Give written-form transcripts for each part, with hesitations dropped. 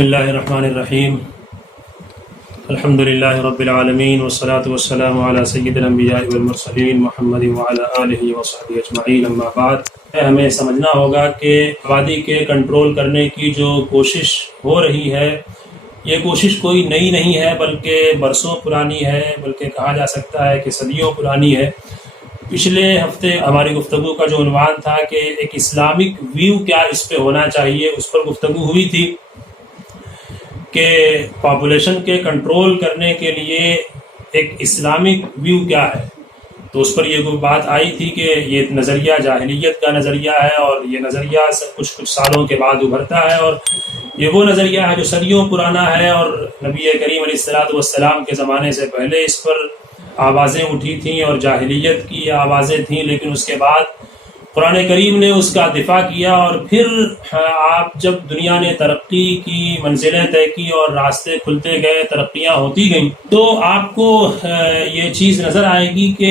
بسم اللہ الرحمن الرحیم الحمد للہ رب العالمین والصلاة والسلام علی سید الانبیاء والمرسلین محمد وعلی آلہ وصحبہ اجمعین اما بعد۔ ہمیں سمجھنا ہوگا کہ آبادی کے کنٹرول کرنے کی جو کوشش ہو رہی ہے یہ کوشش کوئی نئی نہیں ہے بلکہ برسوں پرانی ہے، بلکہ کہا جا سکتا ہے کہ صدیوں پرانی ہے۔ پچھلے ہفتے ہماری گفتگو کا جو عنوان تھا کہ ایک اسلامک ویو کیا اس پہ ہونا چاہیے، اس پر گفتگو ہوئی تھی کہ پاپولیشن کے کنٹرول کرنے کے لیے ایک اسلامک ویو کیا ہے۔ تو اس پر یہ کوئی بات آئی تھی کہ یہ نظریہ جاہلیت کا نظریہ ہے اور یہ نظریہ کچھ سالوں کے بعد ابھرتا ہے، اور یہ وہ نظریہ ہے جو صدیوں پرانا ہے، اور نبی کریم علیہ الصلوۃ والسلام کے زمانے سے پہلے اس پر آوازیں اٹھی تھیں اور جاہلیت کی آوازیں تھیں، لیکن اس کے بعد قرآن کریم نے اس کا دفاع کیا، اور پھر آپ جب دنیا نے ترقی کی، منزلیں طے کی اور راستے کھلتے گئے، ترقیاں ہوتی گئیں، تو آپ کو یہ چیز نظر آئے گی کہ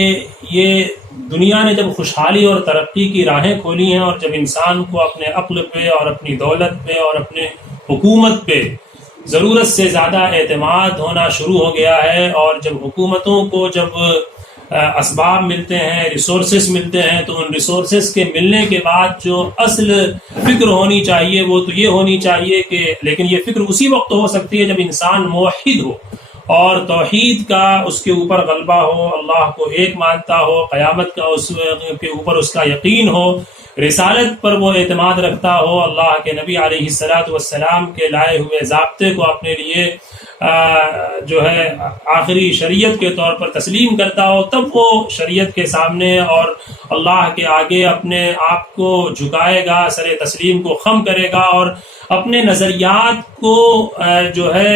یہ دنیا نے جب خوشحالی اور ترقی کی راہیں کھولی ہیں، اور جب انسان کو اپنے عقل پہ اور اپنی دولت پہ اور اپنے حکومت پہ ضرورت سے زیادہ اعتماد ہونا شروع ہو گیا ہے، اور جب حکومتوں کو جب اسباب ملتے ہیں، ریسورسز ملتے ہیں، تو ان ریسورسز کے ملنے کے بعد جو اصل فکر ہونی چاہیے وہ تو یہ ہونی چاہیے کہ، لیکن یہ فکر اسی وقت ہو سکتی ہے جب انسان موحد ہو اور توحید کا اس کے اوپر غلبہ ہو، اللہ کو ایک مانتا ہو، قیامت کا اس کے اوپر اس کا یقین ہو، رسالت پر وہ اعتماد رکھتا ہو، اللہ کے نبی علیہ الصلوۃ والسلام کے لائے ہوئے ضابطے کو اپنے لیے جو ہے آخری شریعت کے طور پر تسلیم کرتا ہو، تب وہ شریعت کے سامنے اور اللہ کے آگے اپنے آپ کو جھکائے گا، سر تسلیم کو خم کرے گا، اور اپنے نظریات کو جو ہے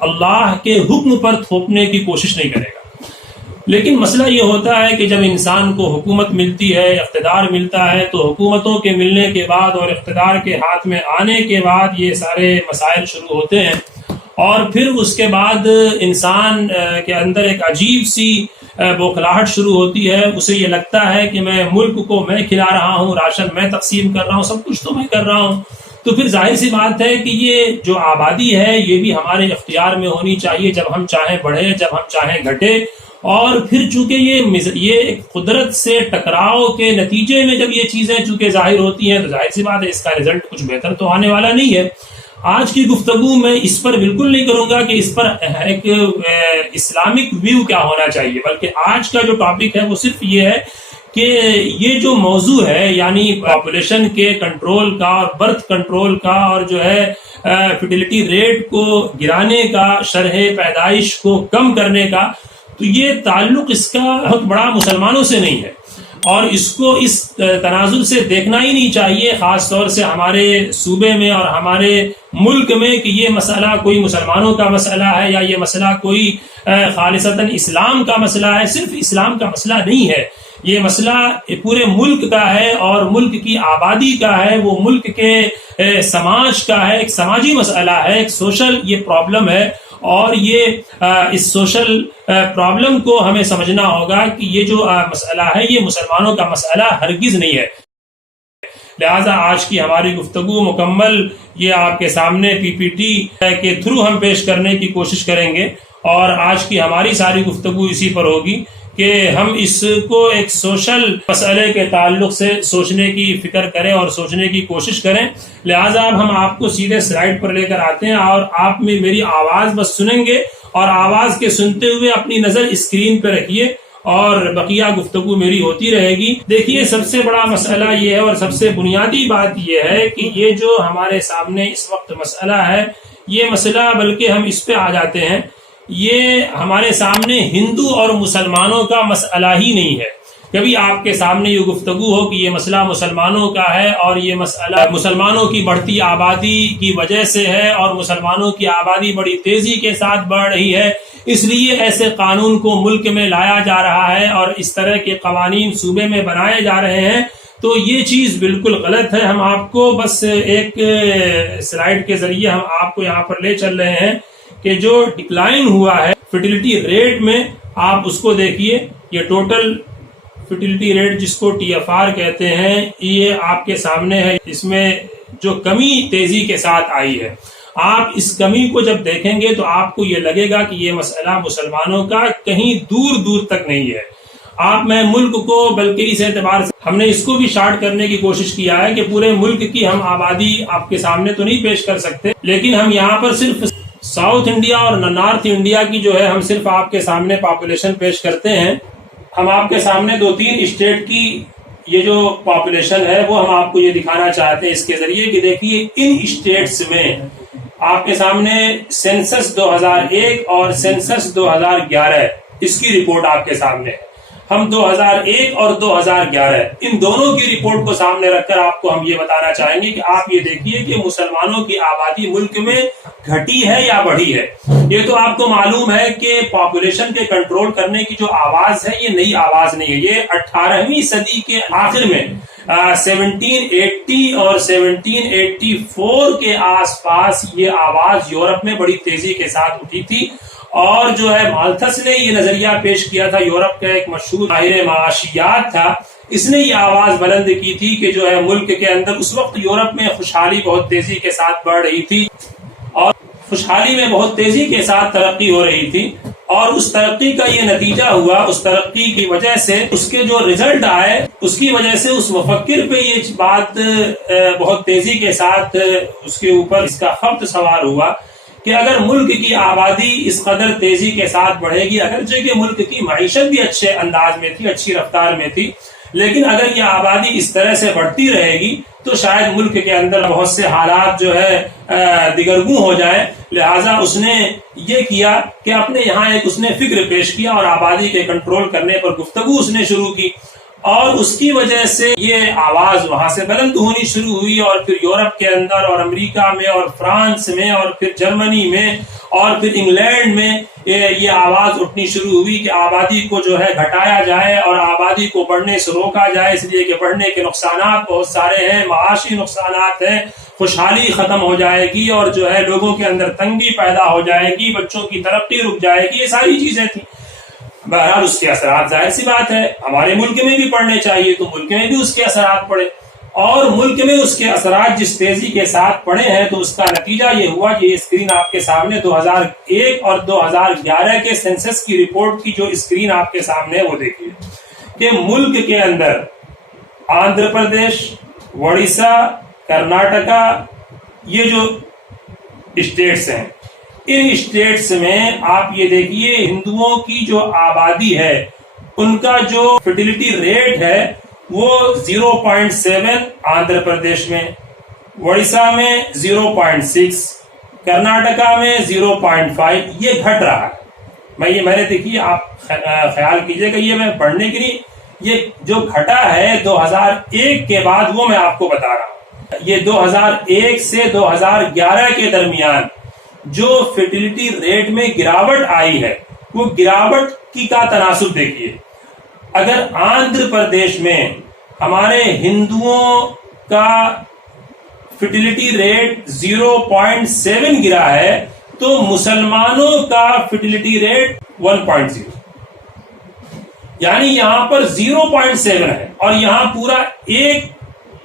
اللہ کے حکم پر تھوپنے کی کوشش نہیں کرے گا۔ لیکن مسئلہ یہ ہوتا ہے کہ جب انسان کو حکومت ملتی ہے، اقتدار ملتا ہے، تو حکومتوں کے ملنے کے بعد اور اقتدار کے ہاتھ میں آنے کے بعد یہ سارے مسائل شروع ہوتے ہیں، اور پھر اس کے بعد انسان کے اندر ایک عجیب سی بوکھلاہٹ شروع ہوتی ہے۔ اسے یہ لگتا ہے کہ میں ملک کو میں کھلا رہا ہوں، راشن میں تقسیم کر رہا ہوں، سب کچھ تو میں کر رہا ہوں، تو پھر ظاہر سی بات ہے کہ یہ جو آبادی ہے یہ بھی ہمارے اختیار میں ہونی چاہیے، جب ہم چاہیں بڑھے، جب ہم چاہیں گھٹے۔ اور پھر چونکہ یہ ایک قدرت سے ٹکراؤ کے نتیجے میں جب یہ چیزیں چونکہ ظاہر ہوتی ہیں، تو ظاہر سی بات ہے اس کا رزلٹ کچھ بہتر تو آنے والا نہیں ہے۔ آج کی گفتگو میں اس پر بالکل نہیں کروں گا کہ اس پر ایک اسلامک ویو کیا ہونا چاہیے، بلکہ آج کا جو ٹاپک ہے وہ صرف یہ ہے کہ یہ جو موضوع ہے، یعنی پاپولیشن کے کنٹرول کا اور برتھ کنٹرول کا، اور جو ہے فرٹیلٹی ریٹ کو گرانے کا، شرح پیدائش کو کم کرنے کا، تو یہ تعلق اس کا بہت بڑا مسلمانوں سے نہیں ہے، اور اس کو اس تناظر سے دیکھنا ہی نہیں چاہیے، خاص طور سے ہمارے صوبے میں اور ہمارے ملک میں، کہ یہ مسئلہ کوئی مسلمانوں کا مسئلہ ہے یا یہ مسئلہ کوئی خالصتاً اسلام کا مسئلہ ہے۔ صرف اسلام کا مسئلہ نہیں ہے، یہ مسئلہ پورے ملک کا ہے، اور ملک کی آبادی کا ہے، وہ ملک کے سماج کا ہے، ایک سماجی مسئلہ ہے، ایک سوشل یہ پرابلم ہے، اور یہ اس سوشل پرابلم کو ہمیں سمجھنا ہوگا کہ یہ جو مسئلہ ہے یہ مسلمانوں کا مسئلہ ہرگز نہیں ہے۔ لہذا آج کی ہماری گفتگو مکمل یہ آپ کے سامنے پی پی ٹی کے تھرو ہم پیش کرنے کی کوشش کریں گے، اور آج کی ہماری ساری گفتگو اسی پر ہوگی کہ ہم اس کو ایک سوشل مسئلے کے تعلق سے سوچنے کی فکر کریں اور سوچنے کی کوشش کریں۔ لہٰذا اب ہم آپ کو سیدھے سلائیڈ پر لے کر آتے ہیں، اور آپ میں میری آواز بس سنیں گے، اور آواز کے سنتے ہوئے اپنی نظر اسکرین پہ رکھیے، اور بقیہ گفتگو میری ہوتی رہے گی۔ دیکھیے، سب سے بڑا مسئلہ یہ ہے، اور سب سے بنیادی بات یہ ہے کہ یہ جو ہمارے سامنے اس وقت مسئلہ ہے، یہ مسئلہ بلکہ ہم اس پہ آ جاتے ہیں، یہ ہمارے سامنے ہندو اور مسلمانوں کا مسئلہ ہی نہیں ہے۔ کبھی آپ کے سامنے یہ گفتگو ہو کہ یہ مسئلہ مسلمانوں کا ہے، اور یہ مسئلہ مسلمانوں کی بڑھتی آبادی کی وجہ سے ہے، اور مسلمانوں کی آبادی بڑی تیزی کے ساتھ بڑھ رہی ہے، اس لیے ایسے قانون کو ملک میں لایا جا رہا ہے، اور اس طرح کے قوانین صوبے میں بنائے جا رہے ہیں، تو یہ چیز بالکل غلط ہے۔ ہم آپ کو بس ایک سلائیڈ کے ذریعے ہم آپ کو یہاں پر لے چل رہے ہیں کہ جو ڈکلائن ہوا ہے فرٹیلٹی ریٹ میں، آپ اس کو دیکھیے، یہ ٹوٹل فرٹیلٹی ریٹ جس کو TFR کہتے ہیں، یہ آپ کے سامنے ہے۔ اس میں جو کمی تیزی کے ساتھ آئی ہے، آپ اس کمی کو جب دیکھیں گے تو آپ کو یہ لگے گا کہ یہ مسئلہ مسلمانوں کا کہیں دور دور تک نہیں ہے۔ آپ میں ملک کو بلکہ اس اعتبار سے ہم نے اس کو بھی شارٹ کرنے کی کوشش کیا ہے کہ پورے ملک کی ہم آبادی آپ کے سامنے تو نہیں پیش کر سکتے، لیکن ہم یہاں پر صرف ساؤتھ انڈیا اور نارتھ انڈیا کی جو ہے ہم صرف آپ کے سامنے پاپولیشن پیش کرتے ہیں۔ ہم آپ کے سامنے 2-3 اسٹیٹ کی یہ جو پاپولیشن ہے وہ ہم آپ کو یہ دکھانا چاہتے ہیں اس کے ذریعے کہ دیکھیے ان اسٹیٹس میں آپ کے سامنے سینسس 2001 اور سینسس 2011 اس کی رپورٹ آپ کے سامنے ہے۔ ہم 2001 اور 2011 ان دونوں کی رپورٹ کو سامنے رکھ کر آپ کو ہم یہ بتانا چاہیں گے کہ آپ یہ دیکھیے کہ مسلمانوں کی آبادی ملک میں گھٹی ہے یا بڑھی ہے۔ یہ تو آپ کو معلوم ہے کہ پاپولیشن کے کنٹرول کرنے کی جو آواز ہے یہ نئی آواز نہیں ہے، یہ 18ویں صدی کے آخر میں 1780 اور 1784 کے آس پاس یہ آواز یورپ میں بڑی تیزی کے ساتھ اٹھی تھی، اور جو ہے مالتھس نے یہ نظریہ پیش کیا تھا، یورپ کا ایک مشہور ماہر معاشیات تھا، اس نے یہ آواز بلند کی تھی کہ جو ہے ملک کے اندر اس وقت یورپ میں خوشحالی بہت تیزی کے ساتھ بڑھ رہی تھی اور خوشحالی میں بہت تیزی کے ساتھ ترقی ہو رہی تھی، اور اس ترقی کا یہ نتیجہ ہوا، اس ترقی کی وجہ سے اس کے جو رزلٹ آئے اس کی وجہ سے اس مفکر پہ یہ بات بہت تیزی کے ساتھ اس کے اوپر اس کا خبط سوار ہوا کہ اگر ملک کی آبادی اس قدر تیزی کے ساتھ بڑھے گی، اگرچہ کہ ملک کی معیشت بھی اچھے انداز میں تھی، اچھی رفتار میں تھی، لیکن اگر یہ آبادی اس طرح سے بڑھتی رہے گی تو شاید ملک کے اندر بہت سے حالات جو ہے دگرگوں ہو جائیں۔ لہٰذا اس نے یہ کیا کہ اپنے یہاں ایک اس نے فکر پیش کیا اور آبادی کے کنٹرول کرنے پر گفتگو اس نے شروع کی، اور اس کی وجہ سے یہ آواز وہاں سے بلند ہونی شروع ہوئی، اور پھر یورپ کے اندر اور امریکہ میں اور فرانس میں اور پھر جرمنی میں اور پھر انگلینڈ میں یہ آواز اٹھنی شروع ہوئی کہ آبادی کو جو ہے گھٹایا جائے اور آبادی کو بڑھنے سے روکا جائے، اس لیے کہ بڑھنے کے نقصانات بہت سارے ہیں، معاشی نقصانات ہیں، خوشحالی ختم ہو جائے گی اور جو ہے لوگوں کے اندر تنگی پیدا ہو جائے گی، بچوں کی ترقی رک جائے گی، یہ ساری چیزیں تھیں۔ بہرحال اس کے اثرات ظاہر سی بات ہے ہمارے ملک میں بھی پڑنے چاہیے، تو ملک میں بھی اس کے اثرات پڑے، اور ملک میں اس کے اثرات جس تیزی کے ساتھ پڑے ہیں تو اس کا نتیجہ یہ ہوا کہ یہ اسکرین آپ کے سامنے 2001 اور 2011 کے سینسس کی رپورٹ کی جو اسکرین آپ کے سامنے ہے وہ دیکھیے کہ ملک کے اندر آندھرا پردیش، اڑیسہ، کرناٹکا، یہ جو اسٹیٹس ہیں، ان اسٹیٹس میں آپ یہ دیکھیے ہندوؤں کی جو آبادی ہے ان کا جو فرٹیلٹی ریٹ ہے وہ 0.7 آندھرا پردیش میں، اڑیسہ میں 0.6، کرناٹکا میں 0.5، یہ گھٹ رہا ہے۔ میں نے دیکھیے آپ خیال کیجئے کہ یہ میں پڑھنے کی نہیں، یہ جو گھٹا ہے 2001 کے بعد وہ میں آپ کو بتا رہا ہوں۔ یہ 2001 سے 2011 کے درمیان جو فرٹیلٹی ریٹ میں گراوٹ آئی ہے وہ گراوٹ کی کا تناسب دیکھیے۔ اگر آندھرا پردیش میں ہمارے ہندوؤں کا فرٹیلٹی ریٹ 0.7 گرا ہے تو مسلمانوں کا فرٹیلٹی ریٹ 1.0، یعنی یہاں پر 0.7 ہے اور یہاں پورا ایک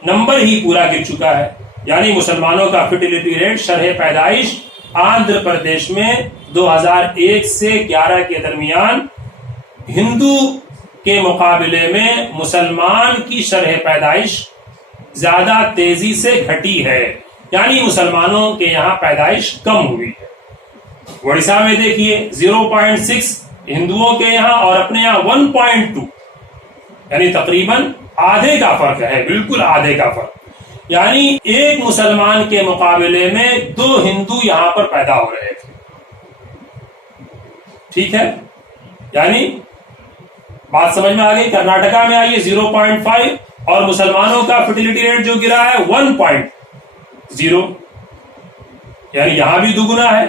نمبر ہی پورا گر چکا ہے، یعنی مسلمانوں کا فرٹیلٹی ریٹ شرح پیدائش آندھرا پردیش میں 2001 سے 11 کے درمیان ہندو کے مقابلے میں مسلمان کی شرح پیدائش زیادہ تیزی سے گھٹی ہے، یعنی مسلمانوں کے یہاں پیدائش کم ہوئی ہے۔ اڑیسہ میں دیکھیے 0.6 ہندوؤں کے یہاں اور اپنے یہاں 1.2، یعنی تقریباً آدھے کا فرق ہے، بالکل آدھے کا فرق، یعنی ایک مسلمان کے مقابلے میں 2 ہندو یہاں پر پیدا ہو رہے تھے۔ ٹھیک ہے، یعنی بات سمجھ میں آ گئی۔ کرناٹکا میں آئیے 0.5 اور مسلمانوں کا فرٹیلٹی ریٹ جو گرا ہے 1.0، یعنی یہاں بھی دگنا ہے۔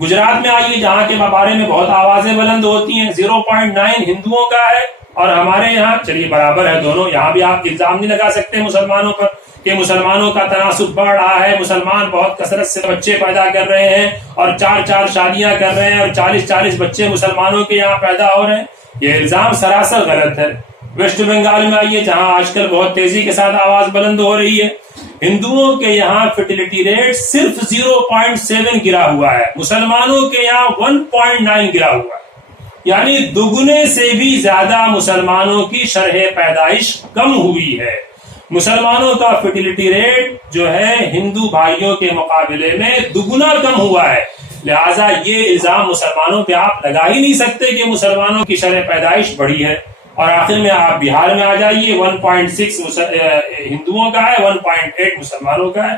گجرات میں آئیے جہاں کے بارے میں بہت آوازیں بلند ہوتی ہیں، 0.9 ہندوؤں کا ہے اور ہمارے یہاں چلیے برابر ہے دونوں، یہاں بھی آپ الزام نہیں لگا سکتے مسلمانوں پر کہ مسلمانوں کا تناسب بڑھ رہا ہے، مسلمان بہت کثرت سے بچے پیدا کر رہے ہیں اور 4 شادیاں کر رہے ہیں اور 40 بچے مسلمانوں کے یہاں پیدا ہو رہے ہیں، یہ الزام سراسر غلط ہے۔ ویسٹ بنگال میں آئیے جہاں آج کل بہت تیزی کے ساتھ آواز بلند ہو رہی ہے، ہندوؤں کے یہاں فرٹیلٹی ریٹ صرف 0.7 گرا ہوا ہے، مسلمانوں کے یہاں 1.9 گرا ہوا ہے، یعنی دگنے سے بھی زیادہ مسلمانوں کی شرح پیدائش کم ہوئی ہے۔ مسلمانوں کا فرٹیلٹی ریٹ جو ہے ہندو بھائیوں کے مقابلے میں دگنا کم ہوا ہے، لہٰذا یہ الزام مسلمانوں پہ آپ لگا ہی نہیں سکتے کہ مسلمانوں کی شرح پیدائش بڑھی ہے۔ اور آخر میں آپ بہار میں آ جائیے، 1.6 ہندوؤں کا ہے، 1.8 مسلمانوں کا ہے۔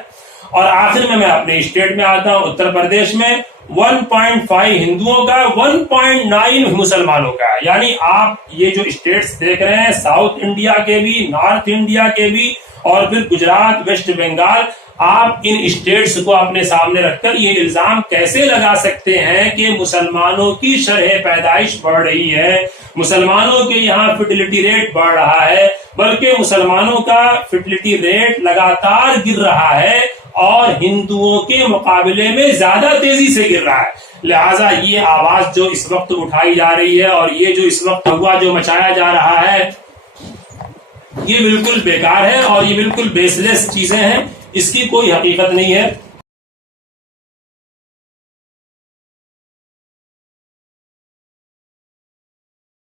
اور آخر میں اپنے اسٹیٹ میں آتا ہوں، اتر پردیش میں 1.5 ہندوؤں کا، 1.9 مسلمانوں کا ہے۔ یعنی آپ یہ جو اسٹیٹس دیکھ رہے ہیں، ساؤتھ انڈیا کے بھی، نارتھ انڈیا کے بھی، اور پھر گجرات، ویسٹ بنگال، آپ ان اسٹیٹس کو اپنے سامنے رکھ کر یہ الزام کیسے لگا سکتے ہیں کہ مسلمانوں کی شرح پیدائش بڑھ رہی ہے، مسلمانوں کے یہاں فرٹیلٹی ریٹ بڑھ رہا ہے، بلکہ مسلمانوں کا فرٹیلٹی ریٹ لگاتار گر رہا ہے اور ہندوؤں کے مقابلے میں زیادہ تیزی سے گر رہا ہے۔ لہٰذا یہ آواز جو اس وقت اٹھائی جا رہی ہے اور یہ جو اس وقت ہوا جو مچایا جا رہا ہے، یہ بالکل بیکار ہے اور یہ بالکل بیس لیس چیزیں ہیں، اس کی کوئی حقیقت نہیں ہے۔